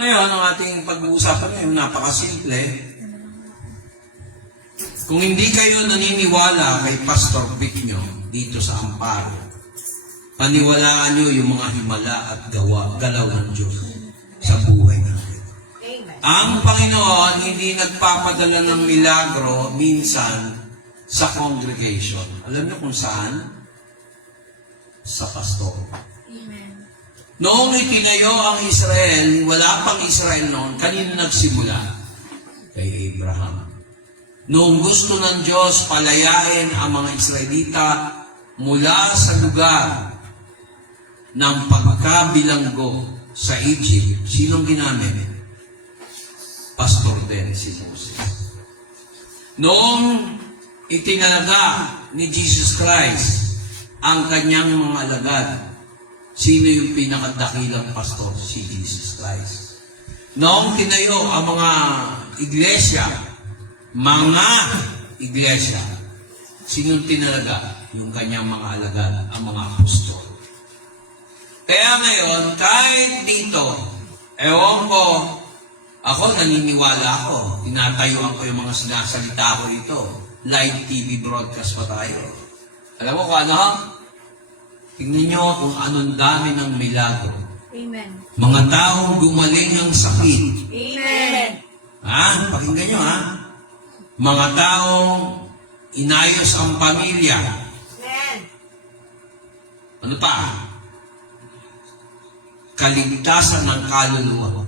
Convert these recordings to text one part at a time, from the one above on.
Ngayon, ang ating pag-uusapan ngayon, napakasimple. Kung hindi kayo naniniwala kay Pastor Vic nyo dito sa Amparo, paniwalaan nyo yung mga himala at galaw ng Diyos sa buhay natin. Ang Panginoon hindi nagpapadala ng milagro minsan sa congregation. Alam niyo kung saan? Sa pastor. Amen. Noong itinayo ang Israel, wala pang Israel noon, kanino nagsimula? Kay Abraham. Noong gusto ng Diyos palayain ang mga Israelita mula sa lugar ng pagkabilanggo sa Egypt, sinong ginamit? Pastor din si Moses. Noong itinalaga ni Jesus Christ ang kanyang mga alagad, sino yung pinakadakilang pastor? Si Jesus Christ. Noong tinayo ang mga iglesia, sinong tinalaga? Yung kanyang mga alagad, ang mga apostol. Kaya ngayon, kahit dito, ewan ko, ako naniniwala ako, tinatayuan ko yung mga sinasalita ko dito. Live TV broadcast pa tayo. Alam mo kung ano? Tingnan nyo kung anong dami ng milagro. Amen. Mga taong gumaling ng sakit. Amen. Ha? Pakinggan nyo ha? Mga taong inayos ang pamilya. Amen. Ano pa? Kaligtasan ng kaluluwa.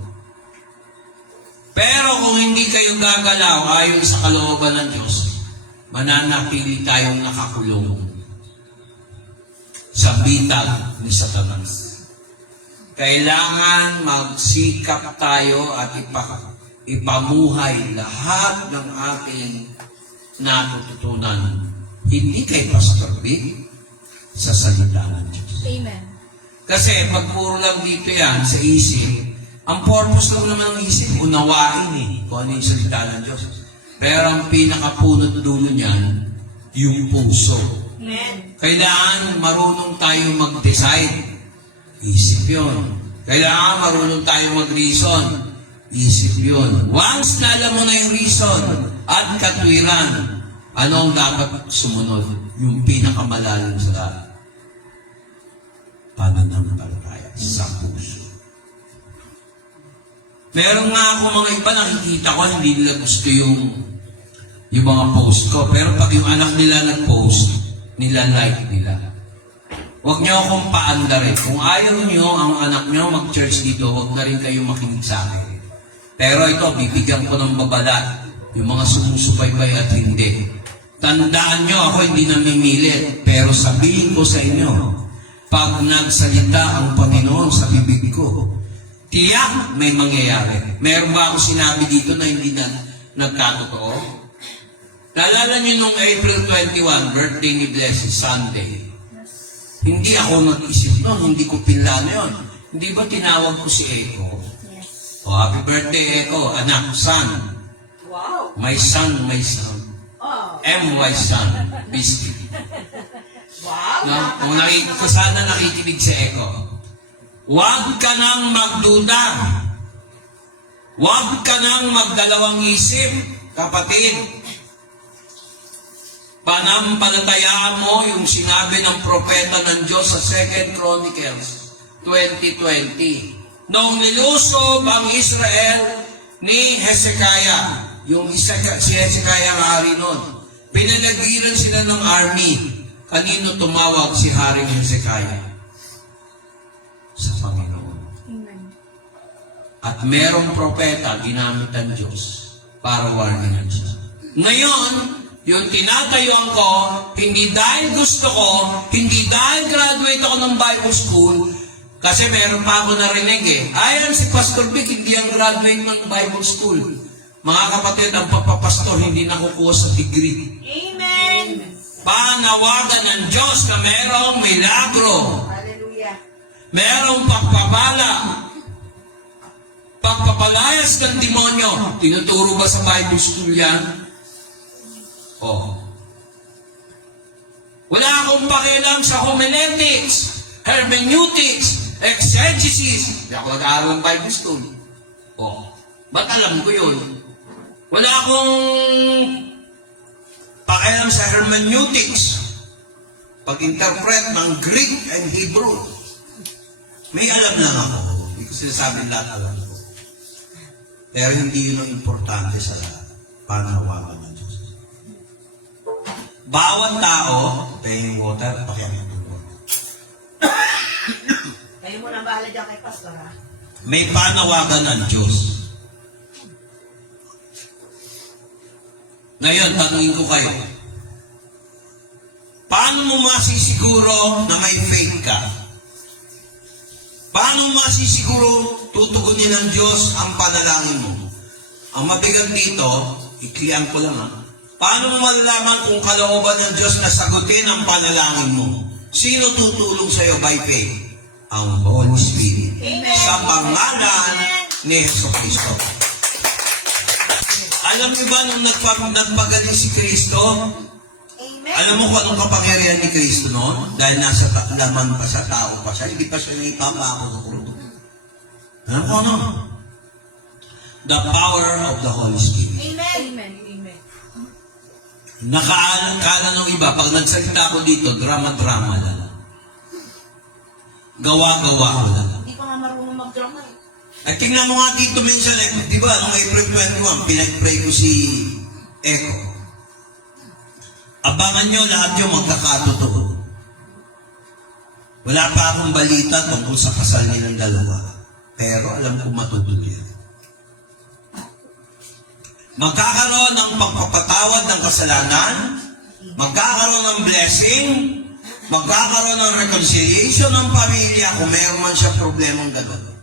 Pero kung hindi kayo gagalaw ayon sa kalooban ng Diyos, mananatili tayong nakakulong sa bitag ni Satanas. Kailangan magsikap tayo at ipamuhay lahat ng ating natututunan. Hindi kay Pastor Vic, sa salita ng Diyos. Amen. Kasi pag puro lang dito yan sa isip, ang purpose lang naman ng isip, unawain kung ano yung salita ng Diyos. Pero ang pinakapunot dulo niyan, yung puso. Amen. Kailangan marunong tayo mag-decide. Isip yun. Kailangan marunong tayo mag-reason. Isip yun. Once na alam mo na yung reason at katwiran, ano ang dapat sumunod? Yung pinakamalalim sa lahat. Pananampalataya sa puso. Meron nga ako mga iba nakikita ko, hindi nila gusto yung mga post ko. Pero pag yung anak nila nag-post, nila-like nila. Huwag niyo akong paandarin. Kung ayaw niyo ang anak niyo mag-church dito, huwag na rin kayo makinig sa akin. Pero ito, bibigyan ko ng babala. Yung mga sumusubaybay at hindi. Tandaan niyo, ako hindi namimilit. Pero sabihin ko sa inyo, pag nagsalita ang Panginoon sa bibig ko, tiyak may mangyayari. Meron ba ako sinabi dito na hindi na nagkatotoo? Naalala niyo nung April 21, birthday ni Blessed Sunday. Hindi ako nag-isip noon, hindi ko pinlano yun. Hindi ba tinawag ko si Eko? Yes. Oh, happy birthday, Eko. Anak, son. Wow. My son, my son. Oh. M.Y. son. Biscuit. Wow. No? Kung sana nakikinig si Eko. Huwag ka nang magduda. Huwag ka nang magdalawang isip, kapatid. Panampalatayaan mo yung sinabi ng propeta ng Diyos sa 2 Chronicles 20:20. Noong nilusob ang Israel ni Hezekiah, si Hezekiah ang hari nun, pinalagiran sila ng army. Kanino tumawag si Haring Hezekiah? Sa Panginoon. Amen. At merong propeta ginamit ang Diyos para warningan siya. Ngayon, yung tinatayuan ko, hindi dahil gusto ko, hindi dahil graduate ako ng Bible school, kasi meron pa ako narinig ayan si Pastor Vic, hindi ang graduate ng Bible school. Mga kapatid, ang papapastor hindi nakukuha sa degree. Amen. Panawagan ng Diyos na merong milagro. Hallelujah. Merong pagpapala. Pagpapalayas ng demonyo. Tinuturo ba sa Bible school yan? Oh. Wala akong pakialam sa homiletics, hermeneutics, exegesis. Hindi ako nag-aaral ng Bible school. Oh, ba't alam ko yun? Wala akong pakialam sa hermeneutics. Pag-interpret ng Greek and Hebrew. May alam lang ako. Hindi ko sinasabing lahat alam ko. Pero hindi yun ang importante sa panawagan ng Diyos. Bawat tao, paying water, pakialam ng water. Kayo muna bahala dyan kay Pastor, ha? May panawagan ng Diyos. Ngayon, tanungin ko kayo. Paano mo masisiguro na may faith ka? Paano mo masisiguro tutugunin ng Diyos ang panalangin mo? Ang mabigat dito, iklian ko lang ha. Paano mo malalaman kung kalooban ng Diyos na sagutin ang panalangin mo? Sino tutulong sa iyo by faith? Ang Holy Spirit. Amen. Sa pangalan ni Jesucristo. Alam niyo ba nung nagpagaling si Kristo? Amen. Alam mo kung anong kapangyarihan ni Kristo noon? Dahil nasa laman pa siya, tao pa siya, hindi pa siya naipapako sa krudo. Alam ko ano? The power of the Holy Spirit. Amen. Amen. Amen. Nakaalang ng iba, pag nagsalita ko dito, drama-drama lang. Gawa-gawa ko lang. Hindi pa nga marunong mag-drama, eh. At tingnan mo nga dito minsan, di ba, nung April 21, pinag-pray ko si Echo. Abangan nyo lahat yung magkakatotoo. Wala pa akong balita tungkol sa kasal nilang dalawa. Pero alam ko matutuloy yan. Magkakaroon ng pagpapatawad ng kasalanan, magkakaroon ng blessing, magkakaroon ng reconciliation ng pamilya kung meron man siya problemang gano'n.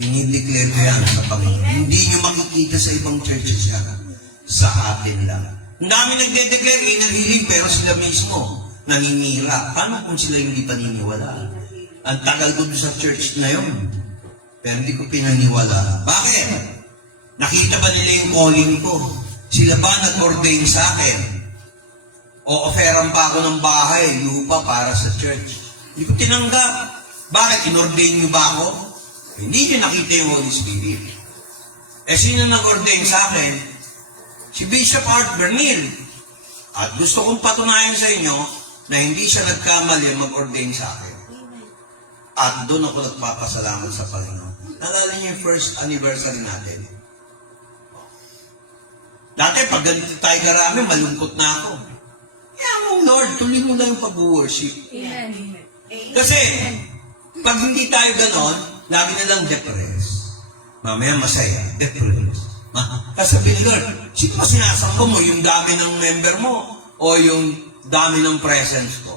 Pinideclare ko yan sa Panginoon. Hindi nyo makikita sa ibang churches yan. Sa atin lang. Ang dami nagde-declare, inaliling, pero sila mismo naninira. Paano kung sila hindi paniniwala? Ang tagal ko sa church na yun. Pero hindi ko pinaniwala. Bakit? Nakita ba nila yung calling ko? Sila ba nag-ordain sa akin? O offeran pa ako ng bahay, lupa para sa church? Hindi ko tinanggap. Bakit? In-ordain nyo ba ako? Hindi nyo nakita yung Holy Spirit. Eh, sino nag-ordain sa akin? Si Bishop Art Bernil. At gusto kong patunayan sa inyo na hindi siya nagkamali mag-ordain sa akin. At doon ako nagpapasalamat sa Panginoon. Nalala niyo yung first anniversary natin. Dati, pag ganito tayo karami, malungkot na ako. Kaya mo, Lord, tuloy mo lang yung pag-worship. Amen. Amen. Kasi, pag hindi tayo ganon, lagi na lang depressed. Mamaya masaya, depressed. Kasabi ni Lord, sino ba sinasangko mo? Yung dami ng member mo o yung dami ng presence ko?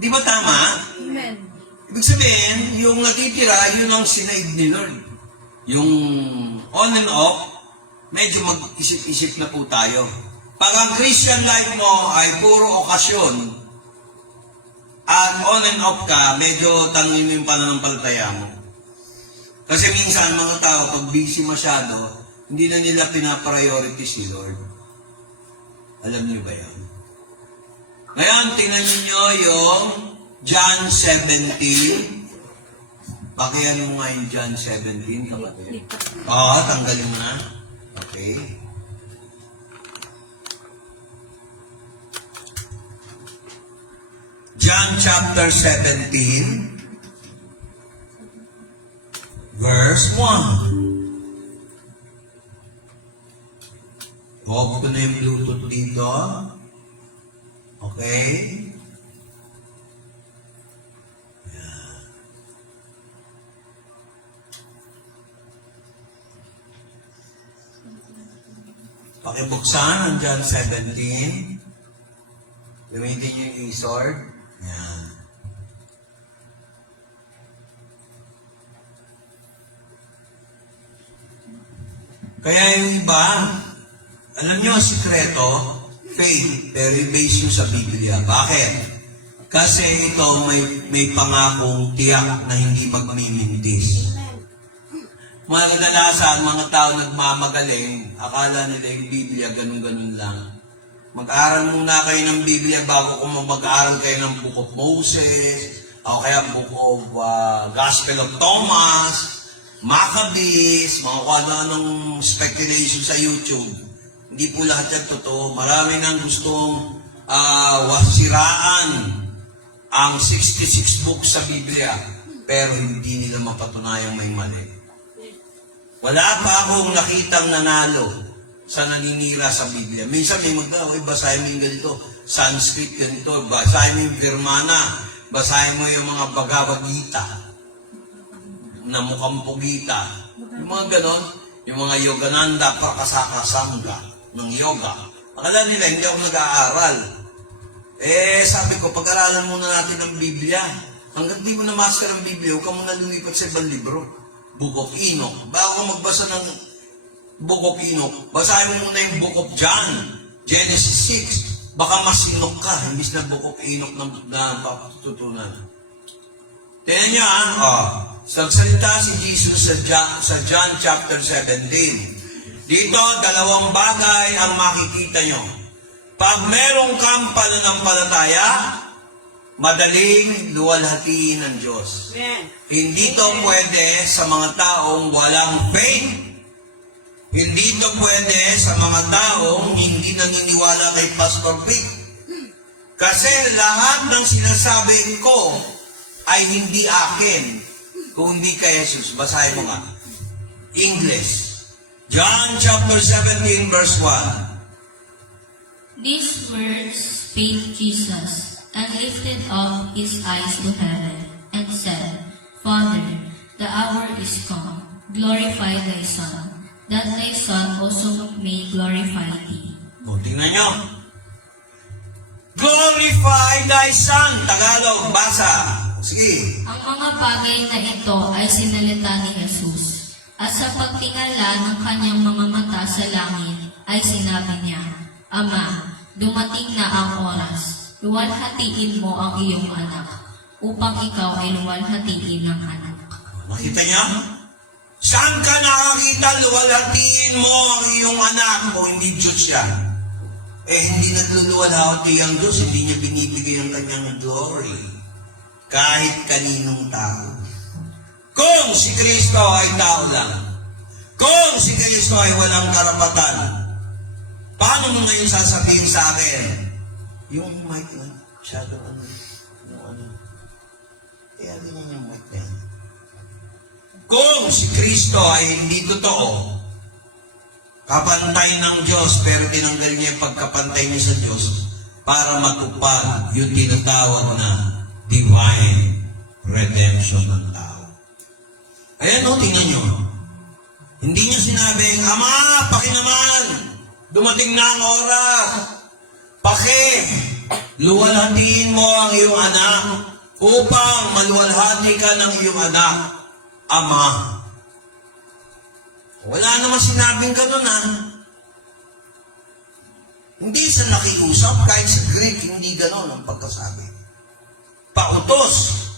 Di ba tama? Amen. Ibig sabihin, yung natitira, yun ang sinaid ni Lord. Yung on and off, medyo mag-isip-isip na po tayo. Pag ang Christian life mo ay puro okasyon, at on and off ka, medyo tanongin mo yung pananampalataya mo. Kasi minsan, mga tao, pag busy masyado, hindi na nila pinapriority si Lord. Alam niyo ba yan? Ngayon, tingnan niyo yung John 17. Pakiano mo nga yung John 17, kapatid. Oo, tanggalin mo na. Okay. John chapter 17, verse 1. Off ko na yung Bluetooth dito. Okay. Yan. Pakibuksan ang John 17. Gamitin niyo yung e-sword. Yan. Kaya yung iba, alam niyo ang sikreto, faith, pero i-base nyo sa Biblia. Bakit? Kasi ito may pangakong tiyak na hindi magmimintis. Mga kadalasan, mga tao nagmamagaling, akala nila yung Biblia ganun-ganun lang. Mag-aral muna kayo ng Biblia bago kung mag-aral kayo ng Book of Moses, o kaya Book of Gospel of Thomas. Maccabees, mga kung ano-anong speculation sa YouTube. Hindi po lahat yan totoo. Marami nang gustong wasiraan ang 66 books sa Biblia, pero hindi nila mapatunayang may mali. Wala pa akong nakitang nanalo sa naninira sa Biblia. Minsan may basahin mo yung ganito, Sanskrit ganito, basahin mo yung Virmana, basahin mo yung mga Bhagavad Gita, na mukhang pugita. Yung mga ganon, yung mga Yogananda, Prakasaka Sangha, ng yoga. Akala nila, hindi ako nag-aaral. Sabi ko, pag-aralan muna natin ang Biblia. Hanggat di mo na-master ang Biblia, huwag ka muna lumipat sa ibang libro. Book of Enoch. Bago ka magbasa ng Book of Enoch, basahin mo muna yung Book of John, Genesis 6. Baka masinok ka, imbis na Book of Enoch na papatutunan. Tingnan niyo, Nagsalita si Jesus sa John chapter 17. Dito, dalawang bagay ang makikita nyo. Pag merong kang pananampalataya, madaling luwalhatiin ng Diyos. Amen. Hindi to pwede sa mga taong walang faith. Hindi to pwede sa mga taong hindi naniniwala kay Pastor Vic. Kasi lahat ng sinasabi ko ay hindi akin, kung hindi kay Jesus. Basahin mo nga. English. John chapter 17 verse 1. These words spake Jesus, and lifted up his eyes to heaven, and said, Father, the hour is come. Glorify thy Son, that thy Son also may glorify thee. O, tingnan nyo. Glorify thy Son. Tagalog, basa. Sige. Ang mga bagay na ito ay sinalita ni Jesus, at sa pagtingala ng kanyang mga mata sa langit, ay sinabi niya, Ama, dumating na ang oras. Luwalhatiin mo ang iyong anak, upang ikaw ay luwalhatiin ng anak. Nakita niya? Saan ka nakakita luwalhatiin mo ang iyong anak o hindi Diyos yan? Hindi nagluluwalhati ang Diyos, hindi niya binibigay ang kanyang glory kahit kaninong tao. Kung si Kristo ay tao lang, kung si Kristo ay walang karapatan, paano mo ngayon sasabihin sa akin, yung mic na, shadow ano, yung ano, kaya ganyan yung mic na yan. Kung si Kristo ay hindi totoo, kapantay ng Diyos, pero tinanggal niya yung pagkapantay niya sa Diyos para matupad yung tinatawag na divine redemption ng tao. Ayan o, tingnan nyo. Hindi niya sinabing, Ama, paki naman, dumating na ang oras. Paki, luwalhatiin mo ang iyong anak upang maluwalhati ka ng iyong anak, Ama. Wala naman sinabing ganun, Hindi sa nakiusap, kahit sa Greek, hindi ganun ang pagkasabi. Pautos,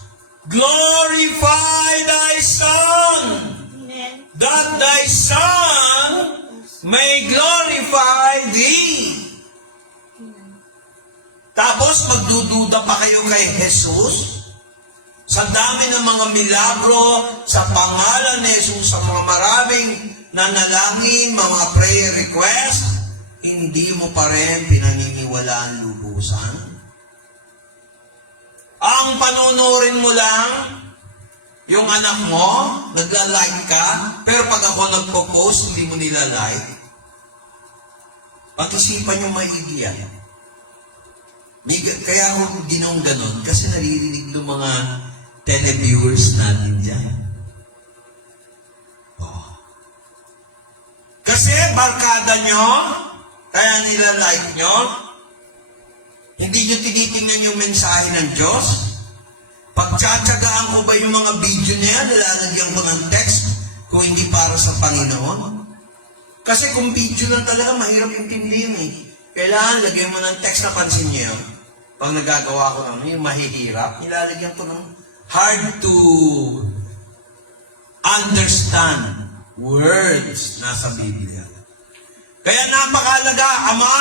glorify thy Son, Amen. that thy Son may glorify thee. Tapos magdududa pa kayo kay Jesus? Sa dami ng mga milagro, sa pangalan ni Jesus, sa mga maraming nanalangin, mga prayer request, hindi mo pa rin pinaniniwalaan lubusan? Ang panonorin mo lang, yung anak mo, nagla-like ka, pero pag ako nagpo-post, hindi mo nila-like. Pag-isipan yung maigi yan. Kaya ako ginawang ganon, kasi naririnig ng mga televiewers natin dyan. Kasi barkada nyo, kaya nila-like nyo, hindi nyo tinitingnan yung mensahe ng Diyos? Pagtsatsagaan ko ba yung mga video na yan, nilalagyan ko ng text kung hindi para sa Panginoon? Kasi kung video lang talaga, mahirap intindihin Kailangan lagyan mo ng text na pansin niyo. Pag nagagawa ko yung mahihirap, nilalagyan ko ng hard to understand words nasa Biblia. Kaya napakalaga, Ama,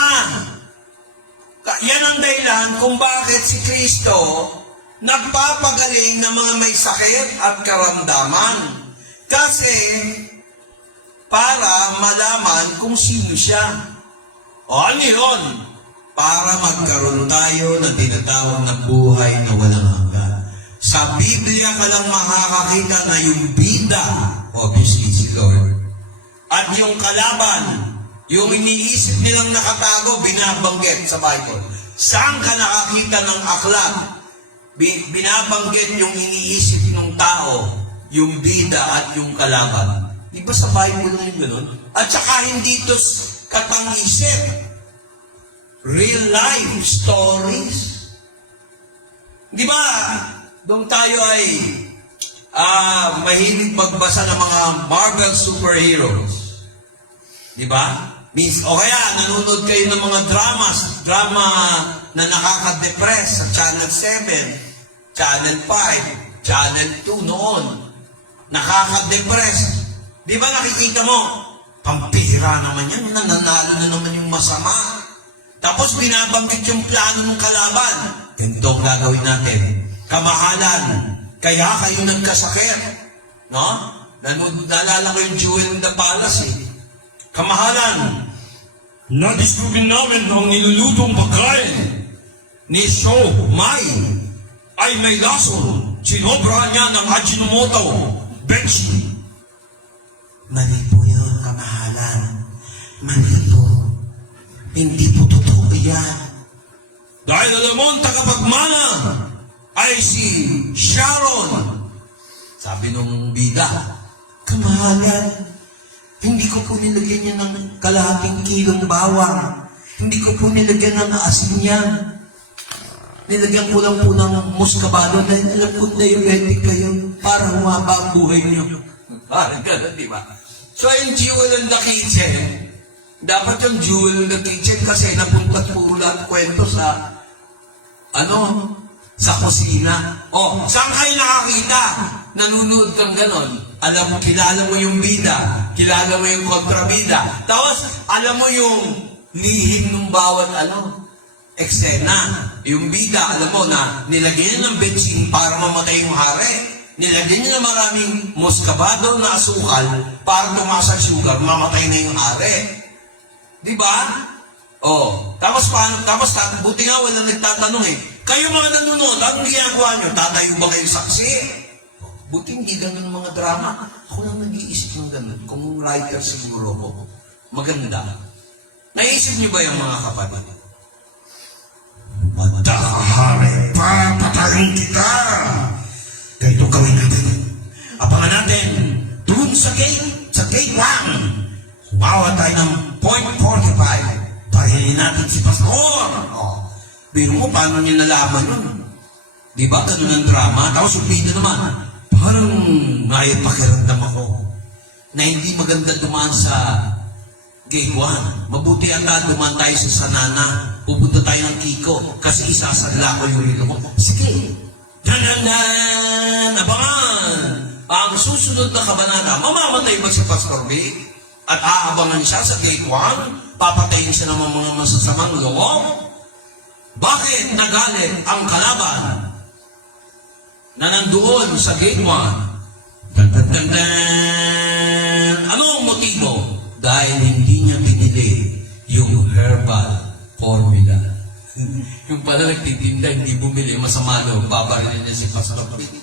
yan ang dahilan kung bakit si Kristo nagpapagaling ng mga may sakit at karamdaman. Kasi, para malaman kung sino siya. O ano yun? Para magkaroon tayo ng tinatawag na buhay na walang hanggan. Sa Biblia ka lang makakakita na yung bida, obviously si Lord, at yung kalaban, yung iniisip nilang nakatago, binabanggit sa Bible. Saan ka nakakita ng aklat? Binabanggit yung iniisip ng tao, yung bida at yung kalaban. Di ba sa Bible na yung ganun? At saka hindi ito katang-isip. Real life stories. Di ba? Doon tayo ay mahilig magbasa ng mga Marvel superheroes. Di ba? O kaya, nanonood kayo ng mga drama na nakaka-depress sa Channel 7, Channel 5, Channel 2 noon. Nakaka-depress. Di ba nakikita mo? Pampira naman yan, nananalo na naman yung masama. Tapos binabanggit yung plano ng kalaban. Ganito ang gagawin natin. Kamahalan. Kaya kayo nagkasakit. No? Naalala ko yung Jewel in the Palace eh. Kamahalan. Nadiskubre namin ang nilulutong pagkain ni Sho Mai ay may lason. Sinobra niya ng Ajinomoto. Benchi. Mali po yun, kamahalan. Mali po. Hindi po totoo yan. Dahil alam mo, ang tagapagmana ay si Sharon. Sabi nung bida, kamahalan, hindi ko po nilagyan niya ng kalahating kilong bawang. Hindi ko po nilagyan ng asin niya. Nilagyan ko lang po ng muscabado dahil alam ko diabetic kayo para humaba ang buhay niyo. Parang gano'n, di ba? So, yung Jewel in the Kitchen, dapat yung Jewel in the Kitchen kasi napuntat puro lahat kwento sa, sa kusina. O, saan kayo nakakita? Nanonood kang gano'n. Alam mo, kilala mo yung bida, kilala mo yung kontrabida. Tapos, alam mo yung lihim ng bawat eksena. Yung bida, alam mo na nilagyan niya ng bensin para mamatay yung hari. Nilagyan niya ng maraming muscabado na asukal para tumaas ang sugar, mamatay na yung hari. Di ba? Oh, tapos paano? Tapos buti nga walang nagtatanong eh. Kayo mga nanonood, anong ginagawa nyo? Tatayo ba kayo saksi? Buti hindi ganun mga drama. Ako lang nag-iisip ng ganun. Kung writer siguro ko, maganda. Naisip niyo ba yung mga kapatid? Madahari, papatayin kita! Ganito gawin natin. Abangan natin, dun sa gate 1. Bawa tayo ng 0.45. Pahilin natin si Pastor. Biro mo, paano niya nalaman yun? Di ba, ganun ang drama? Tapos yung bida naman, parang may pakiramdam ako na hindi maganda dumaan sa gate 1. Mabuti ata dumaan tayo sa Sanana. Pupunta tayo ng Kiko kasi isasadla ko yung rilo mo. Sige. Danan! Abangan! Ang susunod na kabanata, mamamatay ba si Pastor Vic? At aabangan siya sa gate 1? Papatayin siya ng mga masasamang loob? Bakit nagalit ang kalaban na nandoon sa gate 1? Ano ang motibo? Dahil hindi niya pinili yung herbal formula. Yung pala nagtitinda, hindi bumili, masama loob, babarilin niya si Pastor Vic.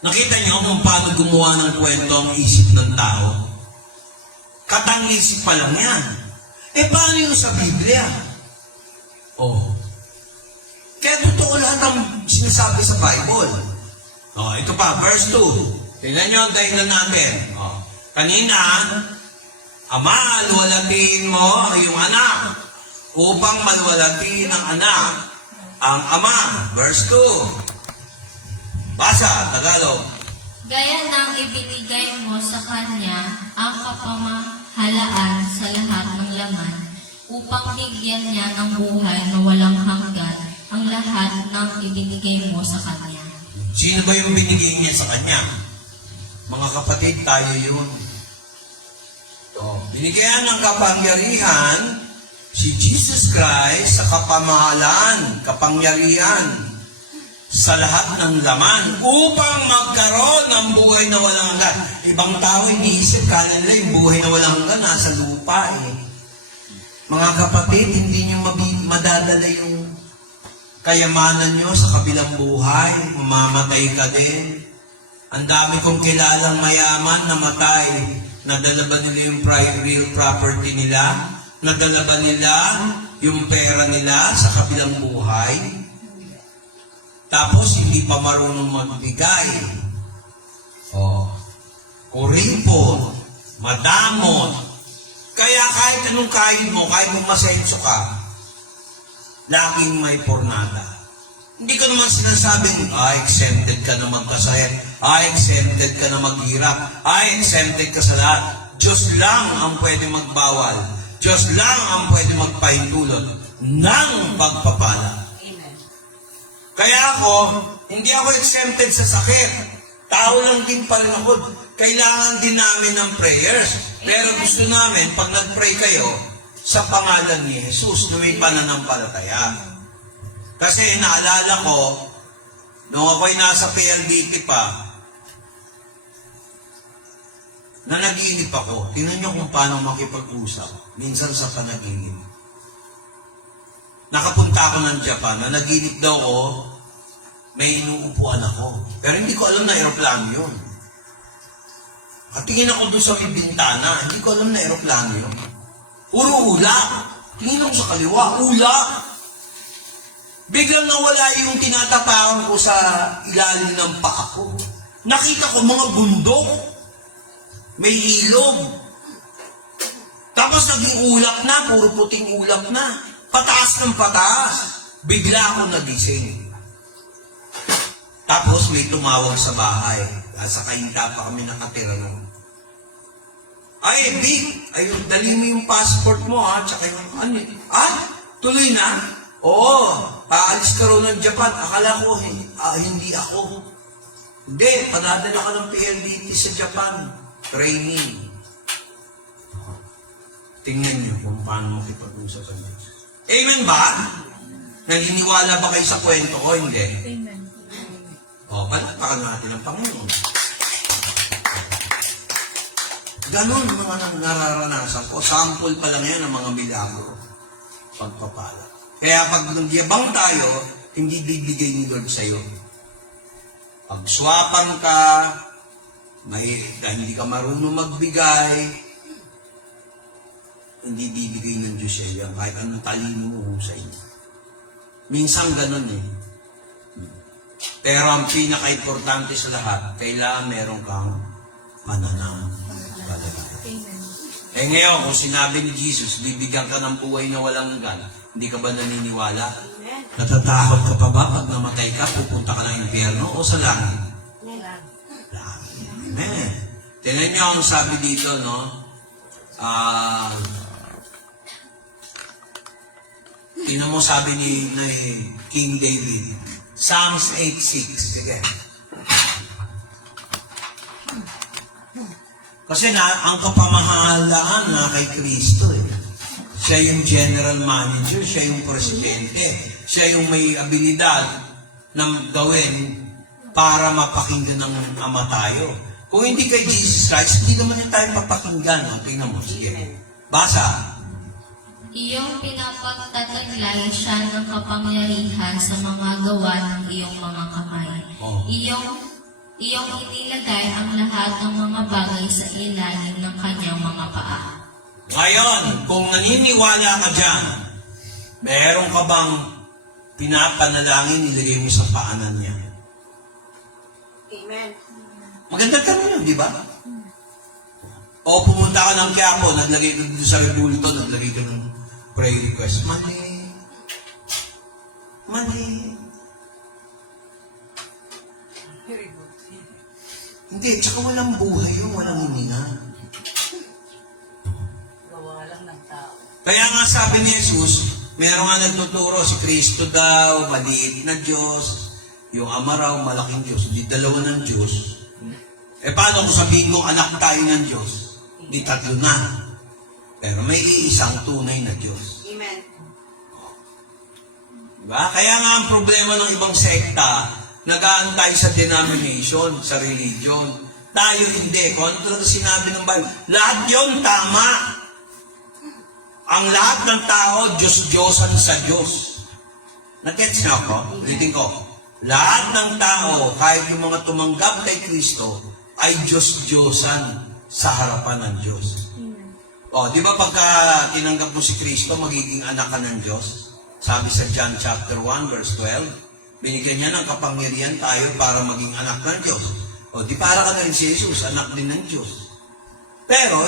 Nakita niyo kung paano gumawa ng kwento ang isip ng tao? Katang-isip pa lang yan. Paano yung sa Biblia? Kaya totoo lahat ang sinasabi sa Bible. Ito pa, verse 2. Tingnan niyo ang dahilan natin. Kanina, Ama, luwalatiin mo ang iyong anak upang maluwalatiin ng anak ang ama. Verse 2. Basa, Tagalog. Gaya ng ibinigay mo sa kanya ang kapamahalaan sa lahat ng laman upang bigyan niya ng buhay na walang hanggan ang lahat ng ibinigay mo sa kanya. Sino ba yung binigay niya sa kanya? Mga kapatid, tayo yun. Binigyan ng kapangyarihan si Jesus Christ sa kapamahalaan, kapangyarihan sa lahat ng laman upang magkaroon ng buhay na walang hanggan. Ibang tao iniisip, kala nila yung buhay na walang hanggan nasa lupa eh. Mga kapatid, hindi nyo madadala yung kayamanan nyo sa kabilang buhay. Mamamatay ka din. Ang dami kong kilalang mayaman na matay. Nadala ba nila yung real property nila? Nadala ba nila yung pera nila sa kabilang buhay? Tapos hindi pa marunong magbigay. Kuripon, madamot. Kaya kahit anong kain mo, kahit kung masenso ka, laging may pornada. Hindi ko naman sinasabing, exempted ka na magkasaya, exempted ka na maghirap, exempted ka sa lahat. Diyos lang ang pwede magbawal. Diyos lang ang pwede magpahintulot ng pagpapala. Amen. Kaya hindi ako exempted sa sakit. Tao lang din pa rin ako. Kailangan din namin ng prayers. Pero gusto namin, pag nag-pray kayo, sa pangalan ni Jesus, na may pananampalataya. Kasi naalala ko, nung ako'y nasa PLDT pa, na nag-iinip ako. Tingnan niyo kung paano makipag-usap. Minsan sa panaginip. Nakapunta ako ng Japan, na nag-iinip daw ako, may inuupuan ako. Pero hindi ko alam na aeroplano yun. At tingin ako doon sa may bintana, hindi ko alam na aeroplano yun. Puro ulak. Tingin ako sa kaliwa, ulak. Biglang nawala yung tinatapakan ko sa ilalim ng paa ko. Nakita ko mga bundok. May ilog. Tapos naging ulap na, puro puting ulap na. Pataas ng pataas. Bigla akong nagising. Tapos may tumawag sa bahay. Sa kainta pa kami nakatira nun. Ay, Vic, ayun, dali mo yung passport mo, ha? Tsaka yung, tuloy na? Oo, aalis ka raw ng Japan. Akala ko, hindi ako. Hindi, panadala ka ng PLDT sa Japan. Training. Tingnan niyo kung paano makipag-usap sa Diyos. Amen ba? Naniniwala ba kayo sa kwento ko? Hindi. Amen. Palakpakan natin ang Panginoon. Ganon mga nararanasan ko. Sample pa lang yan ng mga milagro. Pagpapala. Kaya pag nagyabang tayo, hindi bibigay ni Lord sa'yo. Pag swapan ka, dahil hindi ka marunong magbigay, hindi bibigay ng Diyos sa'yo. Kahit anong talino mo sa inyo. Minsan ganon eh. Pero ang pinaka-importante sa lahat, kailangan meron kang pananampalataya. Amen. Ngayon, kung sinabi ni Jesus, bibigyan ka ng buhay na walang hanggan, hindi ka ba naniniwala? Amen. Natatakot ka pa ba pag namatay ka, pupunta ka ng impyerno o sa langit? Amen. Langit. Amen. Tignan niyo ang sabi dito, no? Tingnan mo sabi ni King David, Psalms 8:6. Sige. Kasi ang kapamahalaan na kay Kristo eh. Siya yung general manager, siya yung presidente, siya yung may abilidad na gawin para mapakinggan ng Ama tayo. Kung hindi kay Jesus Christ, hindi naman yung tayo papakinggan. Tingnan mo, sige. Basa. Iyong pinapagtataglay siya ng kapangyarihan sa mga gawa ng iyong mga kamay. Oh. Iyong inilagay ang lahat ng mga bagay sa ilalim ng kanyang mga paa. Ngayon, kung naniniwala ka dyan, meron ka bang pinapanalangin, nilagay mo sa paanan niya? Amen. Maganda tanong yun, di ba? O pumunta ka ng Quiapo, naglagay ka dito sa rebulto, naglagay ka ng prayer request. Mali. Very good. Hindi, tsaka walang buhay yun, walang hininga. Gawa lang ng tao. Kaya nga sabi ni Jesus, meron nga nagtuturo si Kristo daw, maliit na Diyos, yung Ama raw, malaking Diyos, di dalawa ng Diyos. Paano kung sabihin kong anak tayo ng Diyos? Di tatlo na. Pero may iisang tunay na Diyos. Amen. Diba? Kaya nga ang problema ng ibang sekta, nag-aantay sa denomination, sa religion. Tayo hindi. Kung ano talaga sinabi ng Bible, lahat yon tama. Ang lahat ng tao, Diyos-Diyosan sa Diyos. Nag-gets niyo ako? Ulitin ko. Lahat ng tao, kahit yung mga tumanggap kay Kristo, ay Diyos-Diyosan sa harapan ng Diyos. O, di ba pagka tinanggap mo si Kristo, magiging anak ka ng Diyos? Sabi sa John chapter 1, verse 12, binigyan niya ng kapangyarihan tayo para maging anak ng Diyos. O, di para ka na rin si Jesus, anak din ng Diyos. Pero,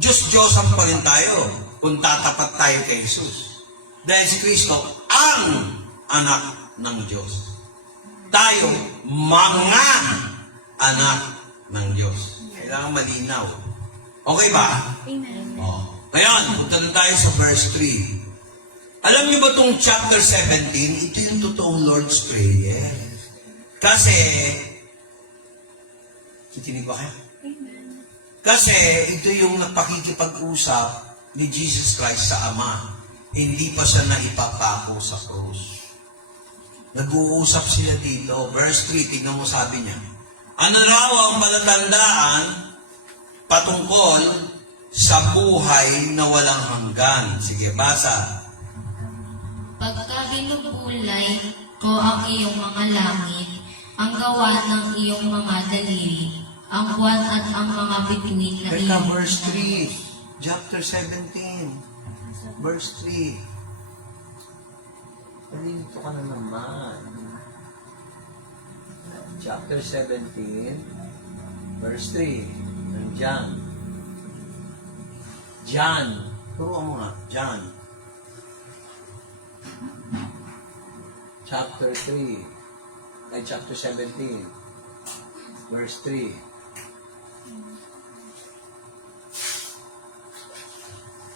Diyos-Diyosan pa rin tayo kung tatapat tayo kay Jesus. Dahil si Kristo ang anak ng Diyos. Tayo, mga anak ng Diyos. Kailangan malinaw. Okay ba? Amen. Oh. Ngayon, punta na tayo sa verse 3. Alam niyo ba itong chapter 17? Ito yung totoong Lord's Prayer. Kasi, kitinig ba kayo? Kasi, ito yung napakikipag-usap ni Jesus Christ sa Ama. Hindi pa siya naipapako sa krus. Nag-uusap sila dito. Verse 3, tignan mo sabi niya. Ano raw ang palatandaan patungkol sa buhay na walang hanggan? Sige, basa. Pagka binubulay ko ang iyong mga langit, ang gawa ng iyong mga daliri, ang buwan at ang mga bituin na Teka, iyong... verse 3. Chapter 17. Verse 3. Dito ka na naman. Chapter 17. Verse 3. Ng John. John. Turuan mo nga. John. Chapter 3. Ay, chapter 17. Verse 3.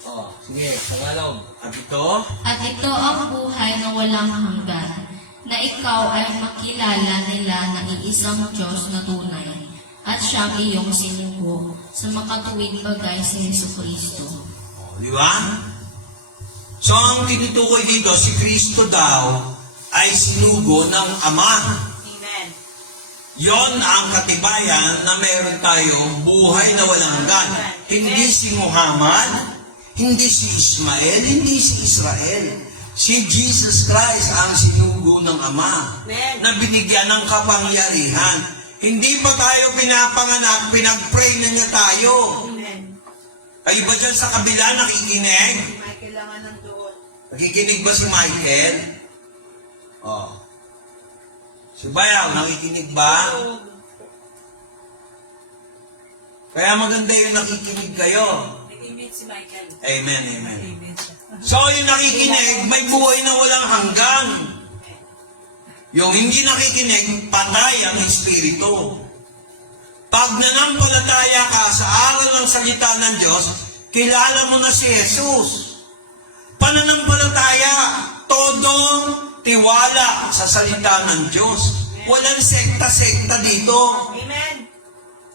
Oh, sige, Tagalog. At ito? At ito ang buhay na walang hanggan, na ikaw ay makilala nila na iisang Diyos na tunay, at siyang iyong sinugo sa makatuwid bagay si Jesucristo. Oh, di ba? So, ang tinutukoy dito, si Kristo daw ay sinugo ng Ama. Amen. Yon ang katibayan na meron tayong buhay na walang hanggan. Hindi si Muhammad, hindi si Ismael, hindi si Israel. Si Jesus Christ ang sinugo ng Ama Amen. na binigyan ng kapangyarihan. Hindi pa tayo pinapanganak, pinag-pray na niya tayo. Amen. Kayo ba dyan sa kabila nakikinig? May kailangan ng doon. Nakikinig ba si Michael? Oh. Si Bayaw, nakikinig ba? Kaya maganda yung nakikinig kayo. Nag-imit si Michael. Amen, amen. Amen siya. So, yung nakikinig, may buhay na walang hanggan. Yung hindi nakikinig, patay ang espiritu. Pag nanampalataya ka sa aral ng salita ng Diyos, kilala mo na si Jesus. Pananampalataya, todong tiwala sa salita ng Diyos. Walang sekta-sekta dito. Amen.